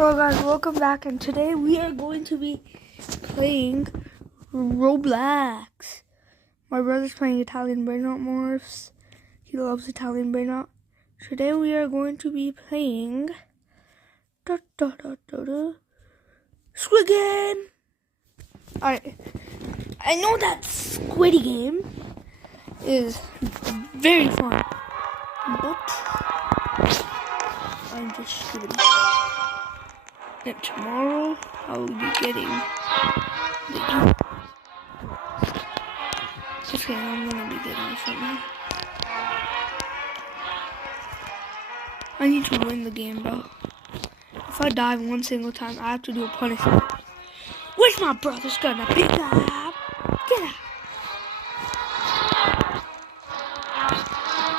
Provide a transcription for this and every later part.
Hello guys, welcome back, and today we are going to be playing Roblox. My brother's playing Italian Brainout Morphs. He loves Italian Brainout. Today we are going to be playing Squid Game. Alright, I know that Squiddy game is very fun, but I'm just stupid. And tomorrow I will be getting the just kidding, I'm gonna be getting something. I need to win the game, bro. If I die one single time, I have to do a punishment. Where's my brother's gonna pick up? Get out!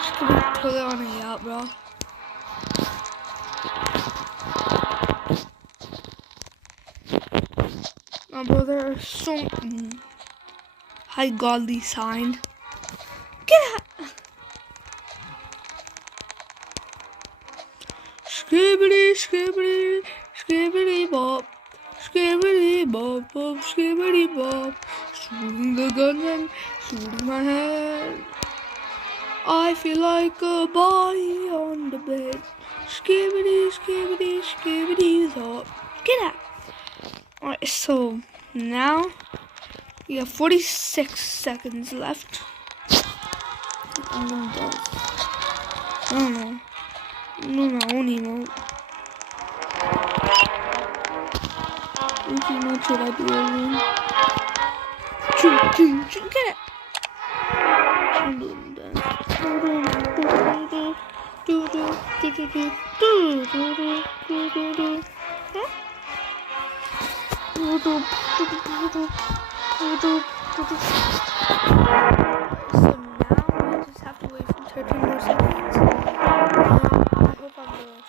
Just gonna put it on a yacht, bro. My brother is so high godly sign. Get out! Skibbity, skibbity, skibbity bop. Skibbity bop, bop, skibbity bop. Shooting the gun and shooting my head. I feel like a boy on the bed. Skibbity, skibbity, skibbity bop. Get out! Alright, so now we have 46 seconds left. I'm gonna buzz. I don't know. I'm doing my own emote. Which emote should I do again? Get it! I'm doing that. So now I just have to wait for 13 more seconds. I hope I'm doing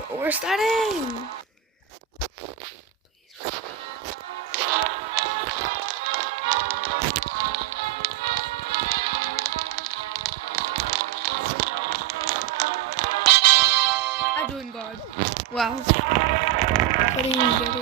something. We're starting! I'm doing guard. Wow. I couldn't even get it.